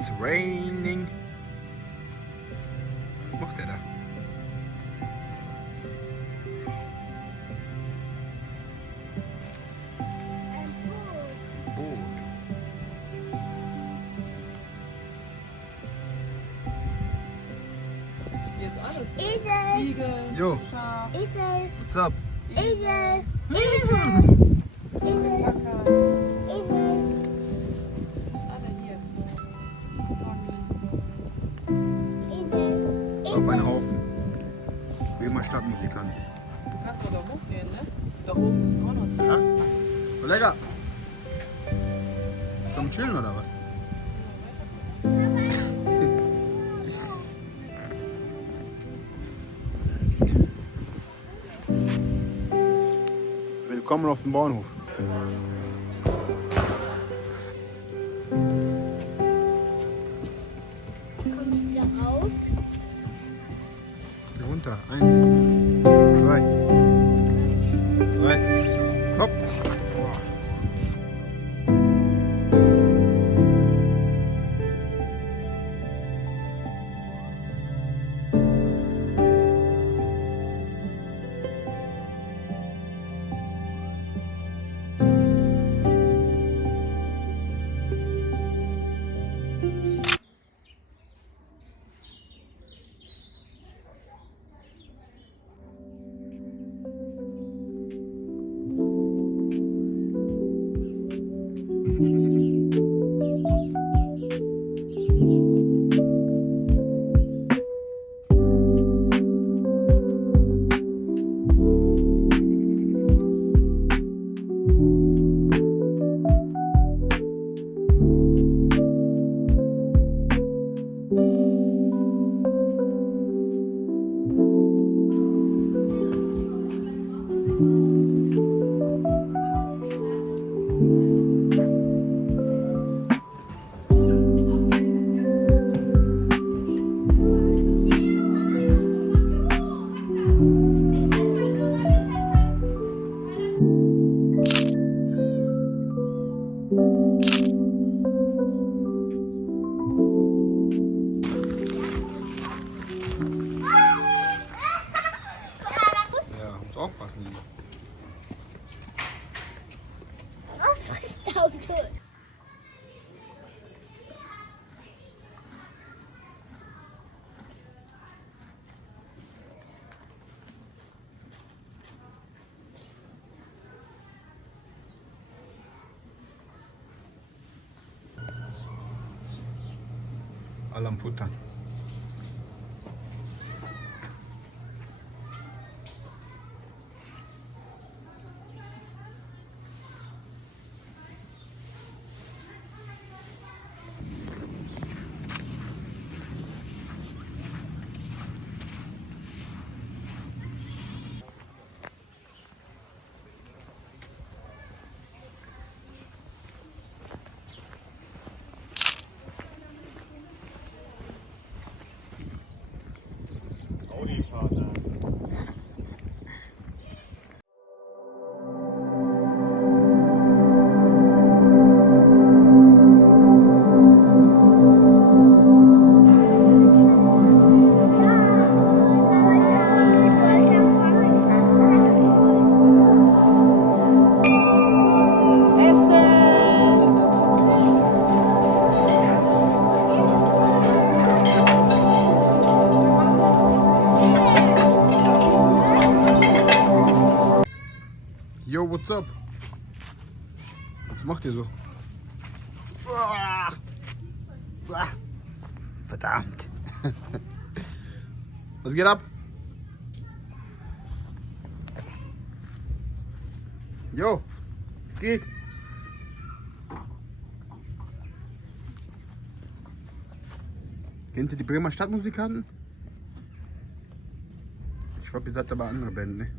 It's raining. Was macht der da? Ein Boot. Hier ist alles. Esel. Ziege, Jo. Schaf, Esel. What's up? Esel. Esel. Esel. Packers. Esel. Alle hier. Pony. Esel. Auf einen Haufen. Wie immer Stadtmusikanten. Du kannst mal da hochgehen, ne? Da oben ist auch noch. Ja? Oh, lecker. Ist am Chillen oder was? Willkommen auf dem Bauernhof. Kommst du wieder raus? Hier runter. 1, 2, 3. Hopp. Ja, muss aufpassen. Was ist das Auto? Alle am Futtern. Yo, what's up? Was macht ihr so? Uah. Uah. Verdammt. Was geht ab? Yo, was geht? Kennt ihr die Bremer Stadtmusikanten? Ich glaube, ihr seid aber andere Band, ne?